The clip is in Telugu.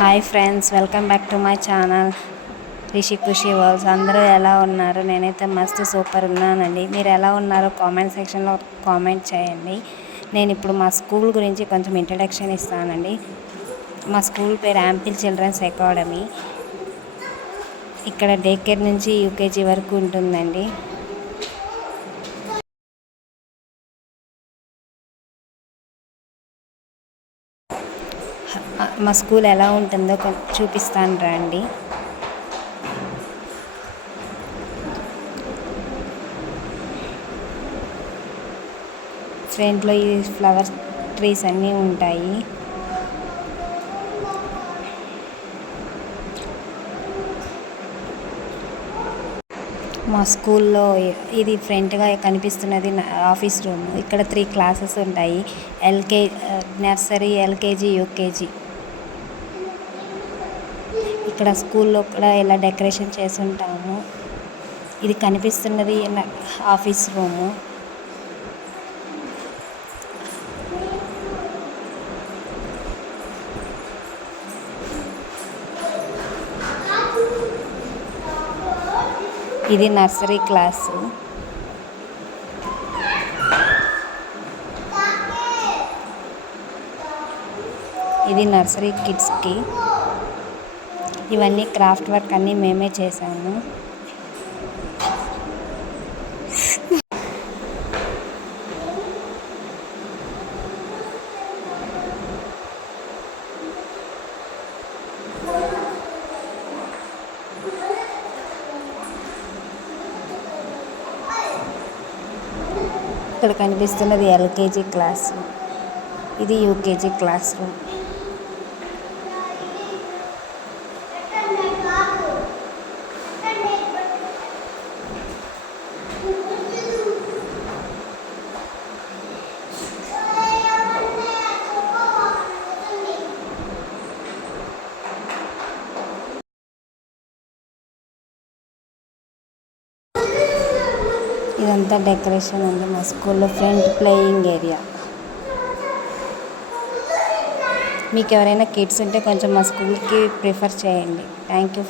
Hi friends, welcome back to my channel Rishi Khushi worlds. అందరూ ఎలా ఉన్నారు? నేనైతే మస్తు సూపర్ ఉన్నానండి. మీరు ఎలా ఉన్నారో కామెంట్ సెక్షన్లో కామెంట్ చేయండి. నేను ఇప్పుడు మా స్కూల్ గురించి కొంచెం ఇంట్రడక్షన్ ఇస్తానండి. మా స్కూల్ పేరు యాంపిల్ చిల్డ్రన్స్ అకాడమీ. ఇక్కడ డే కేర్ నుంచి యూకేజీ వరకు ఉంటుందండి. మా స్కూల్ ఎలా ఉంటుందో చూపిస్తాను రండి. ఫ్రంట్లో ఈ ఫ్లవర్ ట్రీస్ అన్నీ ఉంటాయి. మా స్కూల్లో ఇది ఫ్రంట్గా కనిపిస్తున్నది ఆఫీస్ రూమ్. ఇక్కడ 3 క్లాసెస్ ఉంటాయి. Nursery, LKG, UKG. ఇక్కడ స్కూల్లో కూడా ఇలా డెకరేషన్ చేసి ఉంటాము. ఇది కనిపిస్తున్నది ఆఫీస్ రూము. ఇది నర్సరీ క్లాసు. ఇది నర్సరీ కిడ్స్కి. ఇవన్నీ క్రాఫ్ట్ వర్క్ అన్నీ మేమే చేసాము. ఇక్కడ కనిపిస్తున్నది ఎల్కేజీ క్లాసు. ఇది యూకేజీ క్లాస్ రూమ్. ఇదంతా డెకరేషన్ ఉంది. మా స్కూల్లో ఫ్రంట్ ప్లేయింగ్ ఏరియా. మీకు ఎవరైనా కిడ్స్ ఉంటే కొంచెం మా స్కూల్కి ప్రిఫర్ చేయండి. Thank you.